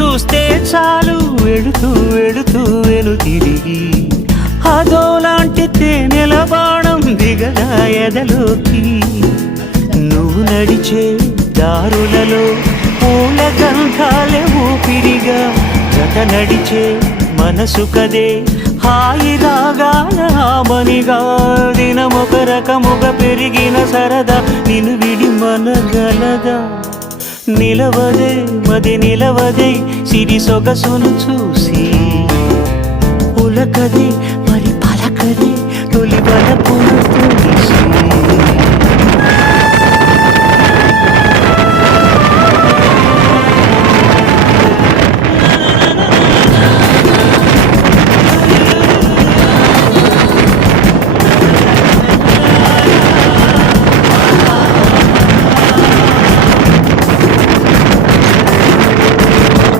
చూస్తే చాలు వెళుతూ వెళుతూ వెను తిరిగి అదోలాంటి తేనెల బాణం దిగదా ఎదలోకి నువ్వు నడిచే దారులలో పూల గంధాలే ఊపిరిగా జత నడిచే మనసు కదే హాయి రాగాల హామనిగా దినమొక రకముగా పెరిగిన సరదా నిన్ను విడి మనగలదా నిలవదే మది నిలవదే సిరి సొగసును చూసి ఉలకది